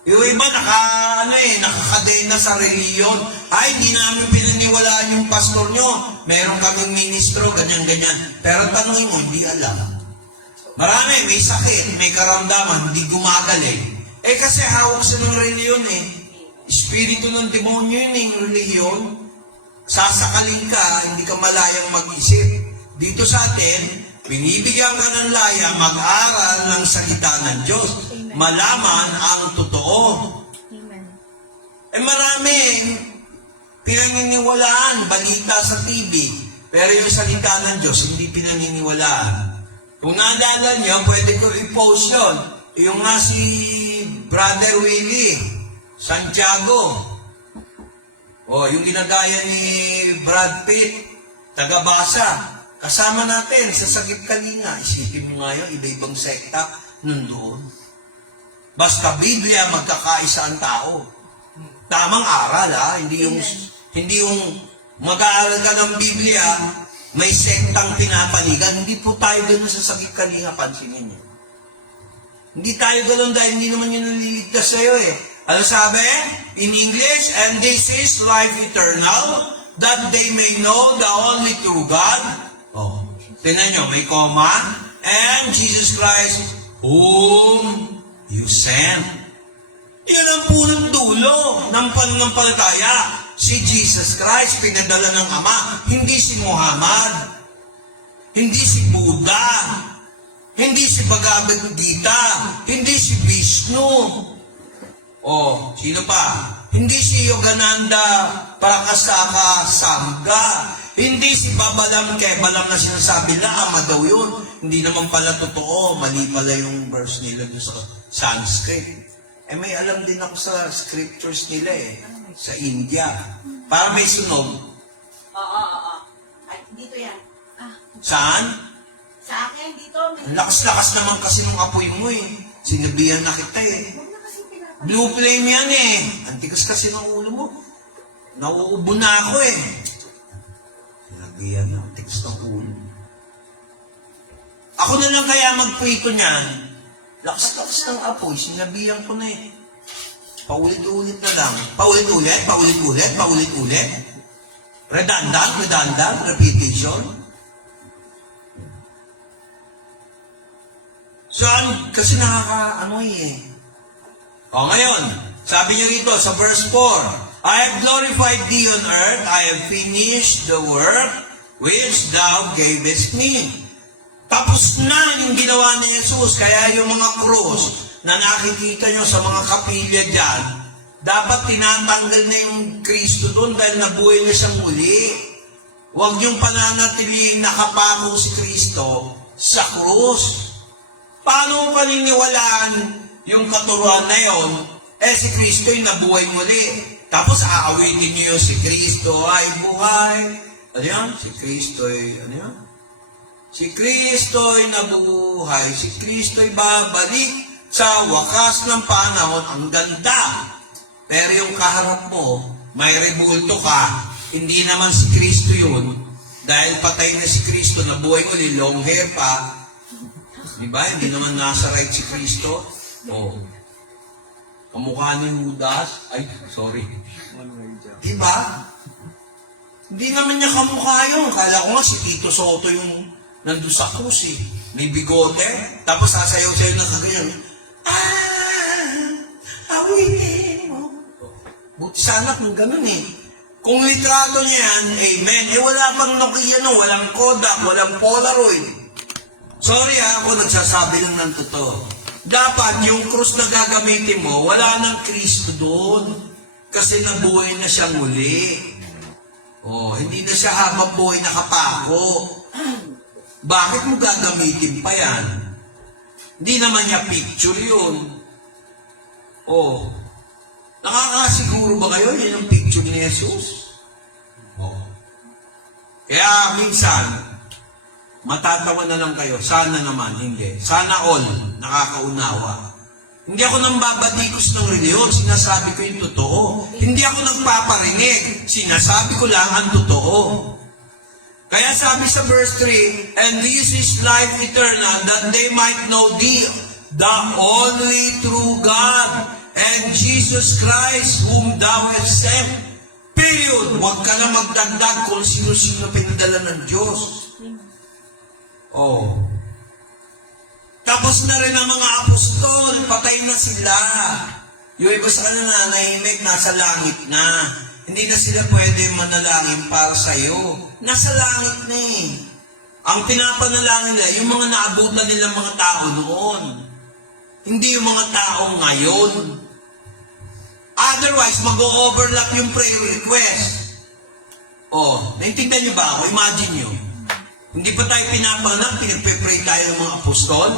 Yung iba nakakadena sa reliyon. Ay, hindi namin pinaniwalaan yung pastor nyo. Meron kaming ministro, ganyan-ganyan. Pero tanongin mo, hindi alam. Marami, may sakit, may karamdaman, hindi gumagaling. Eh kasi hawak sa ng reliyon eh. Espiritu ng demonyo yun eh, yung reliyon. Sasakaling ka, hindi ka malayang mag-isip. Dito sa atin, binibigyan ka ng laya mag-aral ng salita ng Diyos. Malaman ang totoo. Amen. Eh marami, pinaniniwalaan, balita sa TV. Pero yung salita ng Diyos, hindi pinaniniwalaan. Kung naalala niyo, pwede ko i-post yun. Yung nga si Brother Willie Santiago. O, yung ginagaya ni Brad Pitt, taga-basa. Kasama natin sa Sagip Kalinga. Isipin mo nga yun, iba-ibang sekta nandoon. Basta Biblia, magkakaisa ang tao. Tamang aral, ha? Hindi yung mag-aaral ka ng Biblia, may sektang pinapanigan. Hindi po tayo ganun sa Sagip Kalinga, pansinin niyo. Hindi tayo ganun dahil hindi naman yun naliligtas sa'yo eh. Ano sabi? In English, and this is life eternal, that they may know the only true God. Oh, tingnan nyo, may comma, and Jesus Christ whom you sent. Yan ang punong dulo ng pananampalataya. Si Jesus Christ, pinadala ng Ama, hindi si Muhammad, hindi si Buddha, hindi si Bhagavad Gita, hindi si Vishnu, o sino pa? Hindi si Yogananda Prakasaka Sangha, hindi si Babalam Kebalam na sinasabi na Ama daw yun. Hindi naman pala totoo, mali pala yung verse nila doon sa Sanskrit. Eh may alam din ako sa scriptures nila sa India. Para may sunog. Oo. Ay, dito yan. Saan? Sa akin, dito. Ang lakas-lakas naman kasi ng apoy mo Sinabihan na kita Huwag na kasi pinapanood. Blue flame yan Antigas kasi ng ulo mo. Nauubo na ako Sinabihan na, antigas ng ulo. Ako na lang kaya magprito niyan. Lakas-lakas ng apoy, sinabihan ko na Paulit-ulit na lang. Paulit-ulit. Redundant, repetition. So, kasi ngayon, sabi niya rito sa verse 4, I have glorified thee on earth, I have finished the work which thou gavest me. Tapos na yung ginawa ni Jesus, kaya yung mga krus na nakikita nyo sa mga kapilya dyan, dapat tinatanggal na yung Kristo doon dahil nabuhay na siyang muli. Huwag yung pananatilihin nakapako si Kristo sa krus. Paano mo paniniwalaan yung katuruan na yon? Si Kristo yung nabuhay muli. Tapos aawitin niyo si Kristo ay buhay. Ano yan? Si Kristo ay, Si Kristo'y nabuhay, si Kristo'y babalik sa wakas ng panahon. Ang ganda. Pero yung kaharap mo, may rebulto ka. Hindi naman si Kristo yun. Dahil patay na si Kristo, nabuhay uli, long hair pa. Diba? Hindi naman nasa right si Kristo. Kamukha ni Judas. Ay, sorry. Diba? Hindi naman niya kamukha yun. Kala ko nga si Tito Soto yung nandun sa krus May bigote. Tapos sasayaw-sayaw na kaganyan. Awitin mo. Buti sana kung ganun Kung litrato niya yan, amen. Wala pang Nokia walang Kodak, walang Polaroid. Sorry ako nagsasabi lang ng totoo. Dapat yung krus na gagamitin mo, wala nang Kristo doon. Kasi nabuhay na siya muli. Hindi na siya habang buhay nakapako. Bakit mo gagamitin pa yan? Hindi naman niya picture yun. Nakakasiguro ba kayo yun ang picture ni Jesus? Kaya minsan, matatawa na lang kayo. Sana naman, hindi. Sana all nakakaunawa. Hindi ako nang babadikos ng reliyon. Sinasabi ko yung totoo. Hindi ako nagpaparinig. Sinasabi ko lang ang totoo. Kaya sabi sa verse 3, and this is life eternal, that they might know thee, the only true God, and Jesus Christ, whom thou hast sent. Period. Huwag ka na magdagdag kung sino-sino pinadala ng Diyos. Tapos na rin ang mga apostol, patay na sila. Yung iba sa kanila, nahimik, nasa langit na. Hindi na sila pwede manalangin para sa'yo. Nasa langit na Ang pinapanalangin nila, yung mga naabutan nilang mga tao noon. Hindi yung mga tao ngayon. Otherwise, mag-overlap yung prayer request. Naintindihan niyo ba ako? Imagine nyo. Hindi pa tayo pinapanganak, pinagpe-pray tayo ng mga apostol.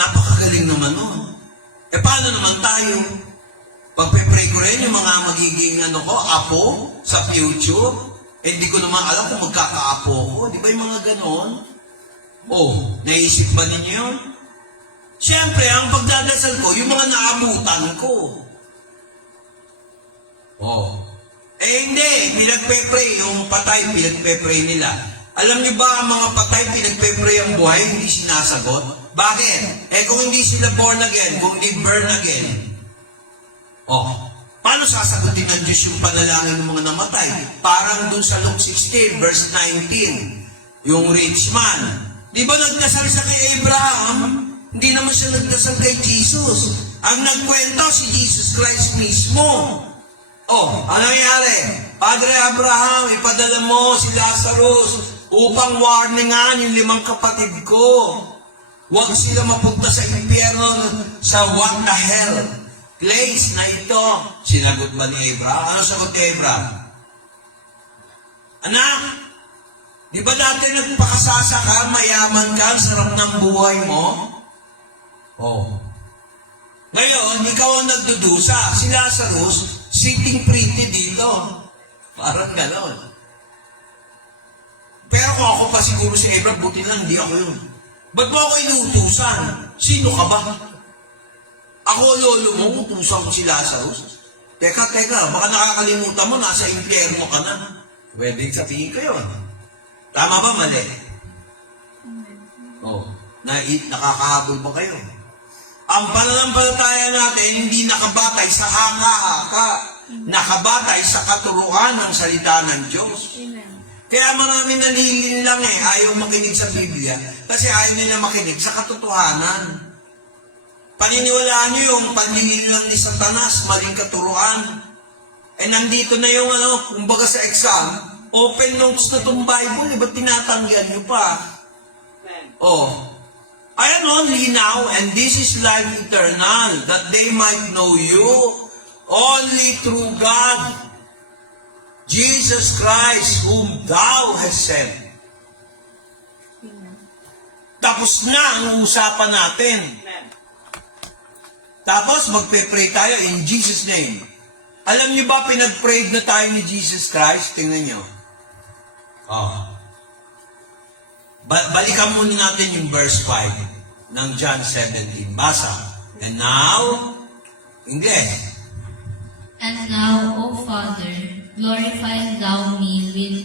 Napakagaling naman nun. Paano naman tayo? Pagpe-pray ko rin yung mga magiging apo sa future. Hindi ko naman alam kung magkaka-apo ko. Di ba yung mga ganon? Naisip ba ninyo yun? Siyempre, ang pagdadasal ko, yung mga naabutan ko. Hindi. Pinagpe-pray. Yung patay, pinagpe-pray nila. Alam niyo ba, ang mga patay, pinagpe-pray ang buhay, hindi sinasagot? Bakit? Kung hindi sila born again, kung hindi burn again, paano sasagutin ng Diyos yung panalangin ng mga namatay? Parang dun sa Luke 16, verse 19, yung rich man, Di ba nagdasal siya kay Abraham? Hindi naman siya nagdasal kay Jesus. Ang nagkwento si Jesus Christ mismo. Oh, ano nangyari? Padre Abraham, ipadala mo si Lazarus upang warningan yung 5 kapatid ko. Huwag sila mapunta sa impyerno sa what the hell place na ito. Sinagot ba ni Abraham? Ano sagot ni Abraham? Anak, di ba dati nagpakasasa ka, mayaman ka, sarap ng buhay mo? Oh. Ngayon, ikaw ang nagdudusa. Si Lazarus, sitting pretty dito. Parang gano'n. Pero kung ako pa siguro si Abraham, buti lang, hindi ako yun. Ba't mo ako inuutusan? Sino ka ba? Ako, lolo mo, utusan ko si Lazarus? Teka, baka nakakalimutan mo, nasa impyerno ka na. Pwedeng sabihin ko yun. Tama ba, mali? Oh, nakakahabol ba kayo? Ang pananampalataya natin, hindi nakabatay sa hanga-haka. Nakabatay sa katuruan ng salita ng Diyos. Kaya marami nalilin lang ayaw makinig sa Biblia kasi ayaw nila makinig sa katotohanan. Paniniwalaan niyo yung panlilin lang ni Satanas, maling katuruan. Nandito na yung kumbaga sa exam, open notes na itong Bible, ba't tinatanggihan niyo pa? Oh, I am only now, and this is life eternal, that they might know you only through God, Jesus Christ, whom thou hast sent. Tapos na ang usapan natin. Tapos magpe-pray tayo in Jesus' name. Alam niyo ba, pinag-pray na tayo ni Jesus Christ? Tingnan niyo. Balikan muna natin yung verse 5 ng John 17. Basa. And now, English. And now, O Father, glorify thou me with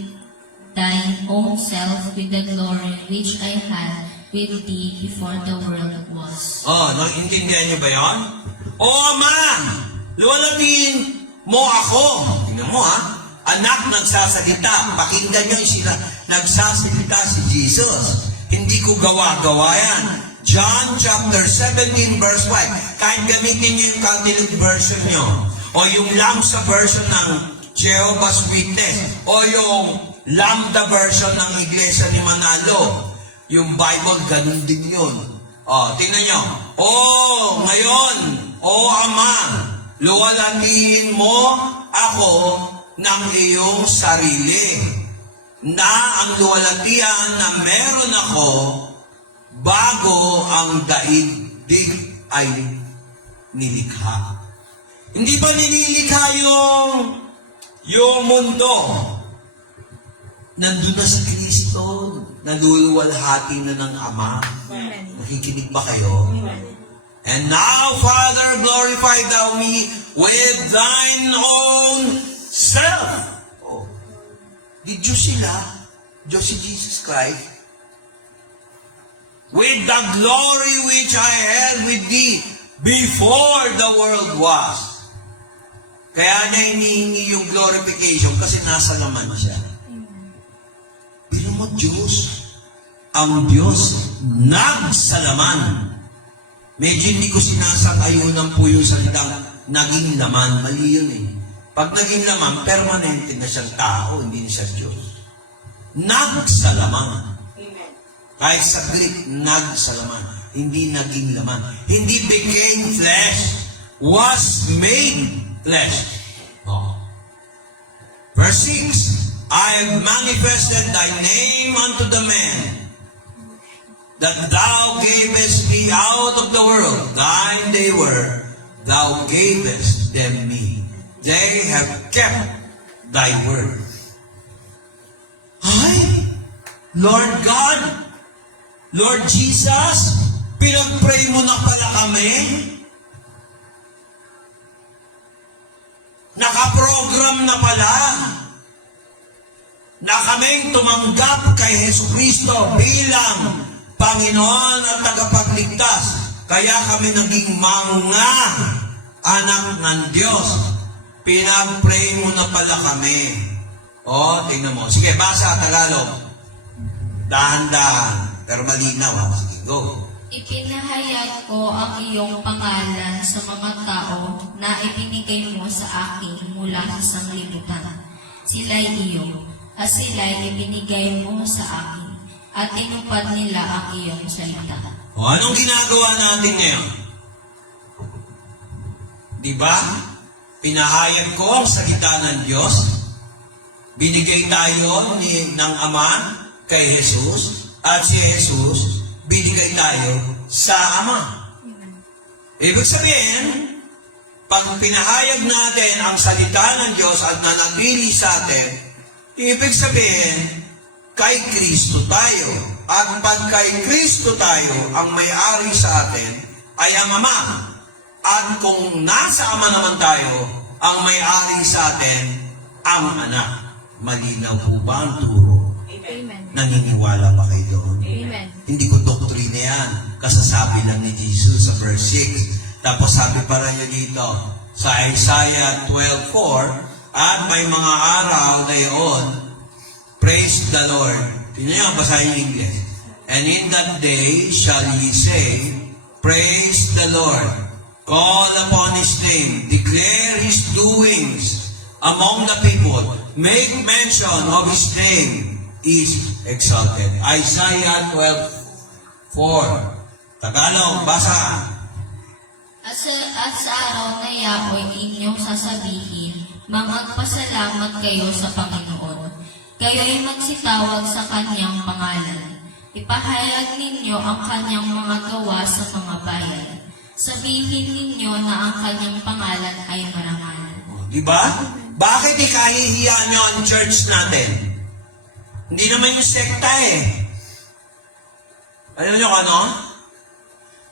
thine own self with the glory which I had with thee before the world was. Oh, naintindihan niyo ba yun? O Ama, luwalhatiin mo ako. Tingnan mo anak nagsasalita. Pakinggan niyo sila. Nagsasalita si Jesus. Hindi ko gawa-gawa yan. John chapter 17 verse 5. Kahit gamitin niyo yung Catholic version niyo. O yung Lambda version ng Jehovah's Witness. O yung Lambda version ng Iglesia ni Manalo. Yung Bible, ganun din yun. O, tingnan nyo. O, ngayon, O Ama, luwalhatiin mo ako ng iyong sarili. Na ang luwalhatian na meron ako bago ang daigdig ay nilikha. Hindi ba nililikha yung mundo? Nandun na sa Kristo, naluluwalhati na ng Ama. Nakikinig ba kayo? And now, Father, glorify thou me with thine own self. Oh. Di Diyos sila, Diyos si Jesus Christ, with the glory which I had with thee before the world was. Kaya niya hinihingi yung glorification kasi nasa laman siya. Pero mo Diyos, ang Diyos nagsalaman. Medyo hindi ko sinasakayunan po yung salitang naging laman. Mali yun Pag naging laman, permanente na siyang tao, hindi na siya Diyos. Nagsalaman. Kahit sa Greek, nagsalaman. Hindi naging laman. Hindi became flesh. Was made flesh. Verse 6, I have manifested thy name unto the men, that thou gavest me out of the world. Thine they were, thou gavest them me. They have kept thy word. Ay, Lord God, Lord Jesus, pinag-pray mo na pala kami. Nakaprogram na pala na kaming tumanggap kay Jesucristo bilang Panginoon at tagapagligtas. Kaya kami naging mga anak ng Diyos. Pinag-pray mo na pala kami. O, tingnan mo. Sige, basa Tagalog. Dahan-dahan. Pero malinaw ha. Sige, go. Ipinahayag ko ang iyong pangalan sa mga tao na ibinigay mo sa akin mula sa sanglibutan. Sila'y iyo, at sila'y ibinigay mo sa akin, at tinupad nila ang iyong salita. O anong ginagawa natin ngayon? Diba? Pinahayag ko ang salita ng Diyos. Binigay tayo ng Ama kay Jesus, at si Jesus binigay tayo sa Ama. Ibig sabihin, pag pinahayag natin ang salita ng Diyos at nanatili sa atin, ibig sabihin, kay Kristo tayo. At pag kay Kristo tayo, ang may-ari sa atin ay ang Ama. At kung nasa Ama naman tayo, ang may-ari sa atin, ang Anak. Malinaw po ba ang turo? Amen. Naniniwala ba kayo doon? Amen. Hindi ko doktrina yan. Kasasabi lang ni Jesus sa verse 6. Tapos sabi pa rin niya dito sa Isaiah 12:4, at may mga araw na yun, praise the Lord. Tingnan niyo, basahin yung English. And in that day shall ye say, praise the Lord. Call upon His name. Declare His doings among the people. Make mention of His name is exalted. Isaiah 12:4. Tagalog, basa. At sa araw na yako'y inyong sasabihin, magpasalamat kayo sa Panginoon. Kayo'y magsitawag sa Kanyang pangalan. Ipahayag ninyo ang Kanyang mga gawa sa mga bayan. Sabihin ninyo na ang Kanyang pangalan ay marangal. Diba? Bakit ikahihiya nyo ang church natin? Hindi naman yung sekta eh. Alam nyo ano?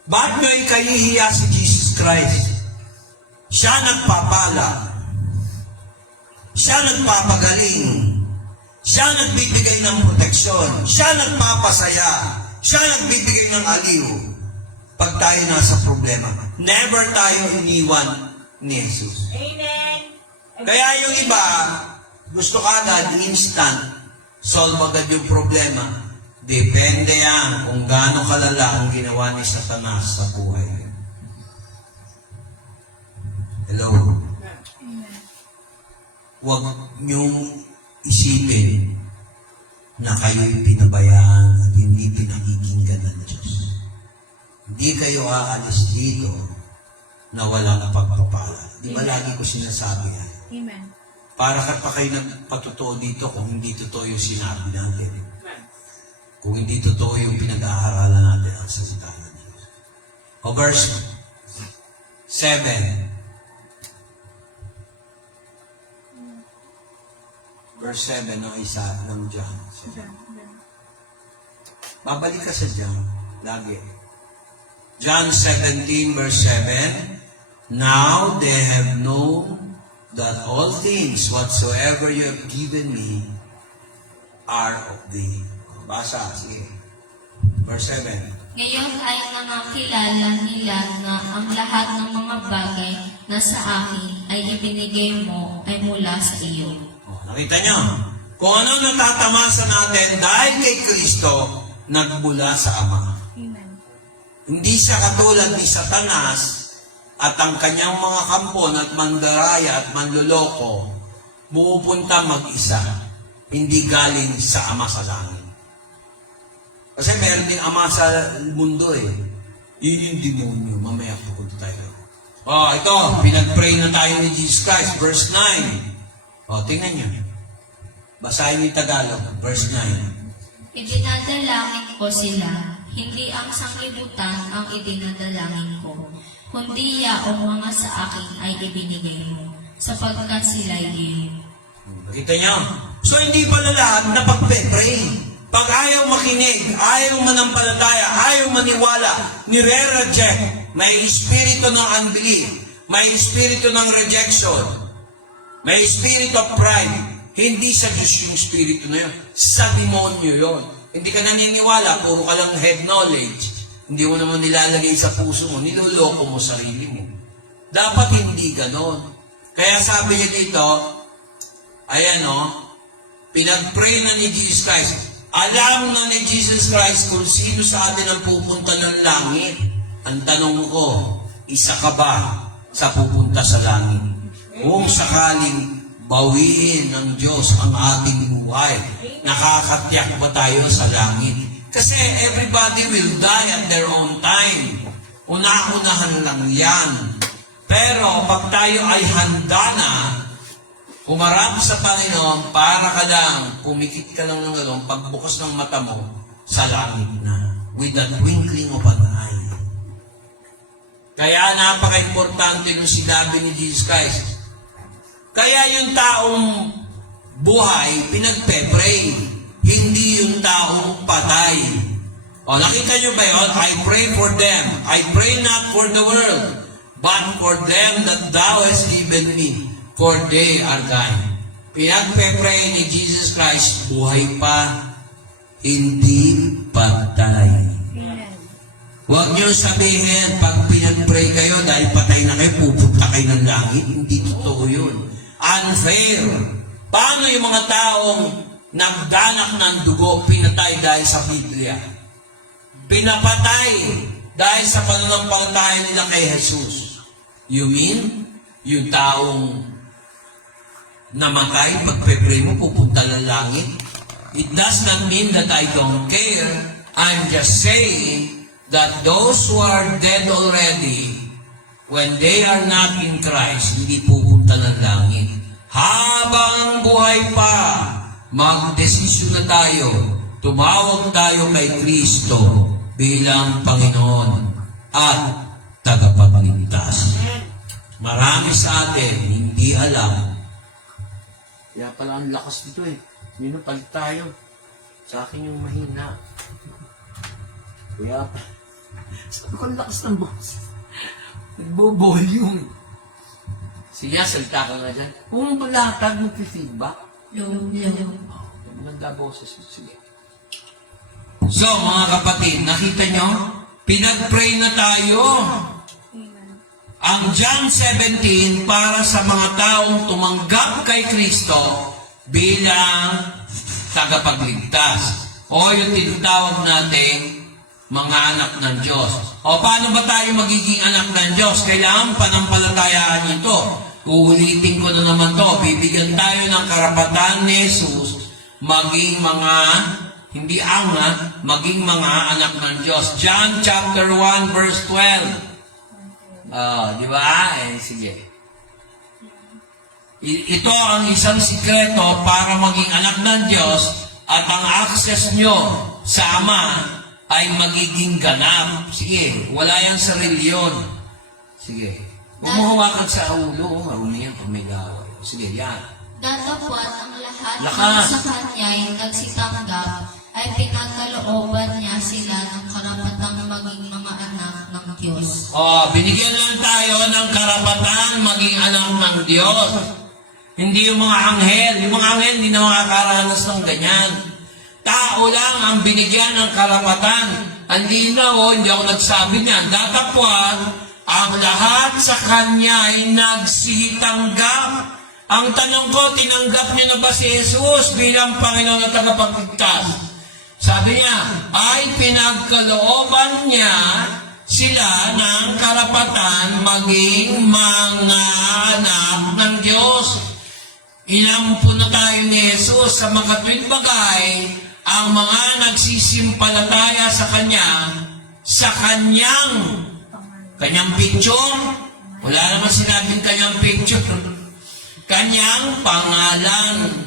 Bakit nyo ikahihiya si Jesus Christ? Siya nagpapala. Siya nagpapagaling. Siya nagbibigay ng proteksyon. Siya nagpapasaya. Siya nagbibigay ng aliw. Pag tayo nasa problema, never tayo iniwan ni Jesus. Amen. Kaya yung iba, gusto kagad instant, solve agad yung problema. Depende yan kung gaano kalala ang ginawa ni Satanas sa buhay. Hello? Huwag niyong isipin na kayo'y pinabayaan at hindi pinakikinggan ng Diyos. Hindi kayo aalis dito na walang pagpapala. Di ba lagi ko sinasabi yan? Amen. Para ka pa kayo nagpatotoo dito kung hindi totoo yung sinabi natin. Kung hindi totoo yung pinag-aaralan natin ang salita ng Diyos. O verse 7. Verse 7, no, isa ng John. Babalik ka sa John. Lagi. John 17, verse 7. Now they have known that all things whatsoever you have given me are of thee. Basa, sige. Verse 7. Ngayon ay nakakilala nila na ang lahat ng mga bagay na sa akin ay ibinigay mo ay mula sa iyo. Nakita niyo? Kung ano natatamasa natin dahil kay Kristo, nagmula sa Ama. Amen. Hindi siya katulad ni Satanas at ang kanyang mga kampon at mandaraya at manluloko, pupunta mag-isa. Hindi galing sa Ama sa langit. Kasi meron din Ama sa mundo eh. Yun yung demonyo. Mamaya pupunta tayo. Ito, pinag-pray na tayo ni Jesus Christ. Verse 9. Tingnan nyo. Basahin ni Tagalog, verse 9. Idinadalangin ko sila, hindi ang sanglibutan ang idinadalangin ko, kundi yaong mga sa akin ay ibinigay mo, sapagkat sila'y iyo. Nakita nyo? So hindi pala lahat na pagpe-pray. Pag ayaw makinig, ayaw manampalataya, ayaw maniwala, nire-reject, may espiritu ng unbelief, may espiritu ng rejection, may spirit of pride. Hindi sa Diyos yung spirito na yun. Sa demonyo yun. Hindi ka naniniwala, puro ka lang head knowledge. Hindi mo naman nilalagay sa puso mo, niloloko mo sarili mo. Dapat hindi ganon. Kaya sabi niya dito, ayan pinag-pray na ni Jesus Christ, Alam na ni Jesus Christ kung sino sa atin ang pupunta ng langit. Ang tanong ko, isa ka ba sa pupunta sa langit? Kung sakaling bawiin ng Diyos ang ating buhay, nakakatiyak ba tayo sa langit? Kasi everybody will die at their own time. Una-unahan lang yan. Pero pag tayo ay handa na, humarap sa Panginoon, para ka lang, kumikit ka lang ng gano'n, pagbukas ng mata mo, sa langit na. With the twinkling of an eye. Kaya napaka-importante nung sinabi ni Jesus Christ. Kaya yung taong buhay, pinagpe-pray. Hindi yung taong patay. O, nakita nyo ba yun? I pray for them. I pray not for the world, but for them that thou hast given me, for they are thine. Pinagpe-pray ni Jesus Christ, buhay pa, hindi patay. Huwag niyo sabihin, pag pinag-pray kayo, dahil patay na kayo, pupunta kayo ng langit. Hindi totoo yun. Unfair. Paano yung mga taong nagdanak ng dugo, pinatay dahil sa Biblia? Pinapatay dahil sa pananampalataya nila kay Jesus. You mean, yung taong namatay, pag-pray mo, pupunta ng langit? It does not mean that I don't care. I'm just saying that those who are dead already, when they are not in Christ, hindi pupunta ng langit. Habang buhay pa, magdesisyon na tayo, tumawag tayo kay Kristo bilang Panginoon at tagapagligtas. Marami sa atin hindi alam. Kaya pala ang lakas dito eh. Minupag tayo. Sa akin yung mahina. Kaya sabi ko, ang lakas ng boss. Nagbo-volume. Sige, salita ka nga dyan. Kung balatag, mag-feedback. Low. Maganda boses. Sige. So, mga kapatid, nakita nyo? Pinag-pray na tayo. Ang John 17 para sa mga taong tumanggap kay Kristo bilang tagapagligtas. O yung tinatawag natin mga anak ng Diyos. O paano ba tayo magiging anak ng Diyos? Kailangan panampalatayaan ito. Uulitin ko na naman to. Bibigyan tayo ng karapatan ni Jesus maging mga, hindi maging mga anak ng Diyos. John chapter 1 verse 12. Di ba? Sige. Ito ang isang sikreto para maging anak ng Diyos at ang access nyo sa Ama ay magiging ganap. Sige, wala yan sa reliyon. Sige. Huwag mo hawakan sa ulo. Marumi yan pag may gaway. Sige, yan. Datapwat ang lahat Lakas. ng sa kanya'y nagsitanggap ay pinagkalooban niya sila ng karapatang maging mga anak ng Diyos. Binigyan lang tayo ng karapatan maging anak ng Diyos. Hindi yung mga anghel. Yung mga anghel hindi na makakaranas ng ganyan. Tao lang ang binigyan ng karapatan. Ang linaw, hindi ako nagsabi niyan. Datapwat, ang lahat sa kanya ay nagsitanggap. Ang tanong ko, tinanggap niyo na ba si Jesus bilang Panginoon at tagapagligtas? Sabi niya, ay pinagkalooban niya sila ng karapatan maging mga anak ng Diyos. Inampo na tayo ni Jesus sa makatwid bagay ang mga nagsisimpalataya sa Kanya, sa Kanyang picture. Wala naman sinabing Kanyang picture. Kanyang pangalan.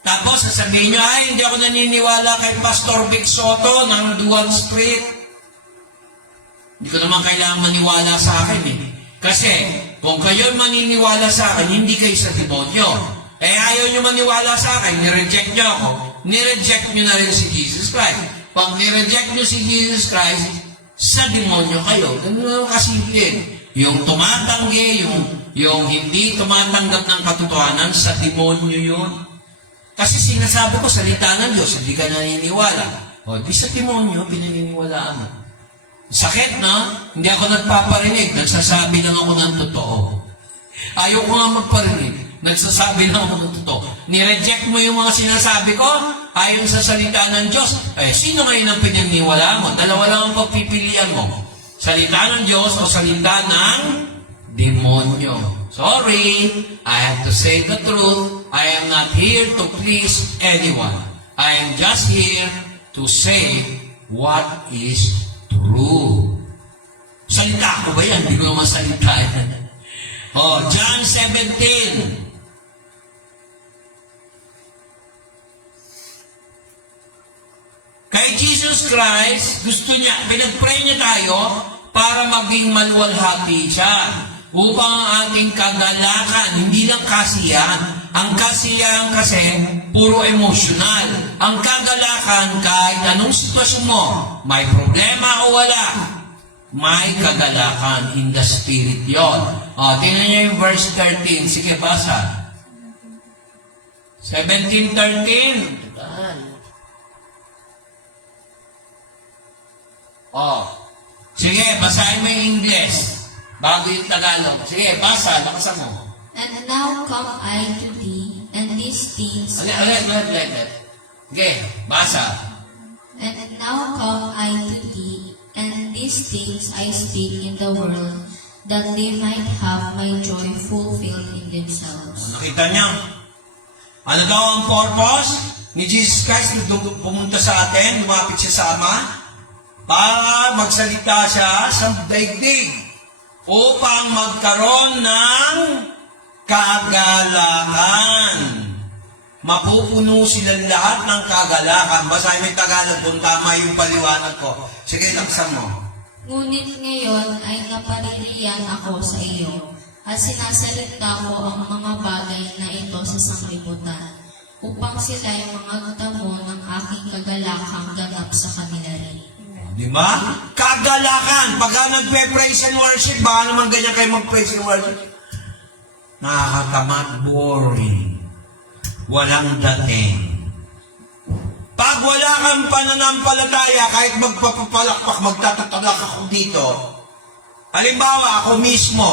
Tapos sasabihin nyo, ay, hindi ako naniniwala kay Pastor Vic Soto ng Dual Street. Hindi ko naman kailangan maniwala sa akin eh. Kasi, kung kayo maniniwala sa akin, hindi kayo sa demonyo. Ayaw nyo maniwala sa akin, nireject nyo ako. Nireject nyo na rin si Jesus Christ. Pag nireject nyo si Jesus Christ, sa demonyo kayo. Ganun lang kasimple. Yung tumatanggi, yung hindi tumatanggap ng katotohanan, sa demonyo yun. Kasi sinasabi ko, salita ng Diyos, hindi ka naniniwala. Di sa demonyo, pinaniniwalaan mo. Sakit, no? Hindi ako nagpaparinig. Nagsasabi lang ako ng totoo. Ayaw ko nga magparinig. Nagsasabi lang ako ng totoo. Nireject mo yung mga sinasabi ko? ayon sa salita ng Diyos. Sino ngayon ang pinaniniwala mo? Dalawa lang ang pagpipilian mo. Salita ng Diyos o salita ng demonyo. Sorry, I have to say the truth. I am not here to please anyone. I am just here to say what is true. Salita ko ba yan? Hindi ko naman salita yan. John 17. Kay Jesus Christ, gusto niya, pinag-pray niya tayo para maging maluwalhati siya. Upang ang ating kagalakan, hindi lang kasiyahan. Ang kasiyahan kasi, puro emosyonal. Ang kagalakan, kahit anong sitwasyon mo, may problema o wala, may kagalakan in the spirit yon. Tingnan niyo yung verse 13. Sige, basa. 17:13. Sige, basahin mo yung English. Bago yung Tagalog. Sige, basa. Lakasan mo. And now come I to thee, and these things... Ulit. Okay, basa. And now come I to thee, and these things I speak in the world, that they might have my joy fulfilled in themselves. Nakita niya? Ano daw ang purpose ni Jesus Christ nung pumunta sa atin, lumapit siya sa Ama? Para magsalita siya sa daigdig upang magkaroon ng kagalakan. Mapupuno sila lahat ng kagalakan. Basahin mo yung Tagalog kung tama yung paliwanag ko. Sige, laksan mo. Ngunit ngayon ay napaririyan ako sa iyo, at sinasalita ko ang mga bagay na ito sa sanglibutan, upang sila ay magtamo ng aking kagalakang ganap sa kanila rin. Di ba? Kagalakan. Pagka nagpe-praise and worship, baka naman ganyan kayo mag-praise and worship. Nakakatamad, boring. Walang dating. Pag wala kang pananampalataya, kahit magpapapalakpak, magtatatalak ako dito. Halimbawa, ako mismo,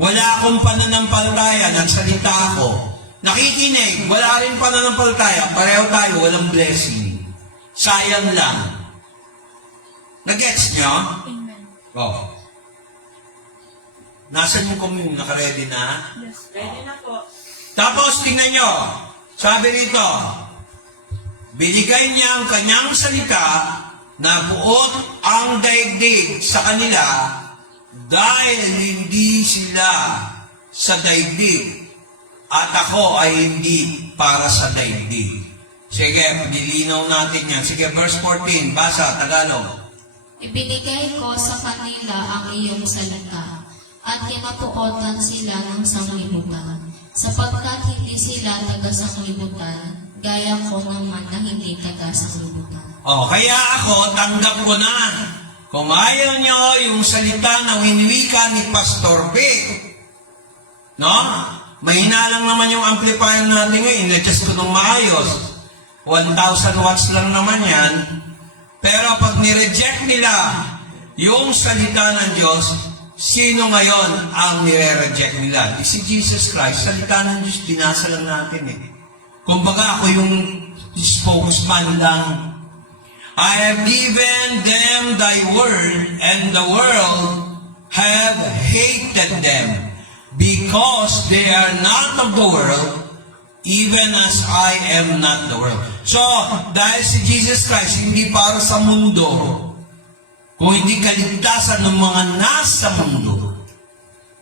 wala akong pananampalataya, nagsalita ako. Nakikinig, wala rin pananampalataya, pareho tayo, walang blessing. Sayang lang. Nag-gets nyo? Amen. Nasaan yung commune? Naka-ready na? Yes. Ready na po. Tapos, tingnan nyo. Sabi rito, binigay niya ang kanyang salita na buot ang daigdig sa kanila dahil hindi sila sa daigdig at ako ay hindi para sa daigdig. Sige, nilinaw natin yan. Sige, verse 14, basa, Tagalog. Ibinigay ko sa kanila ang iyong salita, at kinatuotan sila ng sanglibutan, sapagkat hindi sila taga-sanglibutan, gaya ko naman na hindi taga-sanglibutan. Kaya ako, tanggap ko na. Kung ayaw nyo yung salita ng hiniwika ni Pastor B, no? Mahina lang naman yung amplifier natin ngayon, in-adjust ko ng maayos. 1,000 watts lang naman yan. Pero pag nireject nila yung salita ng Diyos, sino ngayon ang nire-reject nila? Si Jesus Christ, salita ng Diyos, binasa lang natin eh. Kumbaga ako yung spokesman lang. I have given them thy word, and the world have hated them, because they are not of the world, even as I am not the world. So, dahil si Jesus Christ hindi para sa mundo, kung hindi kaligtasan ng mga nasa mundo,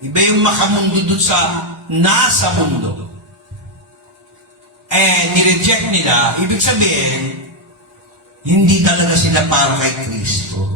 iba yung makamundo dun sa nasa mundo, nireject nila, ibig sabihin, hindi talaga sila para kay Kristo.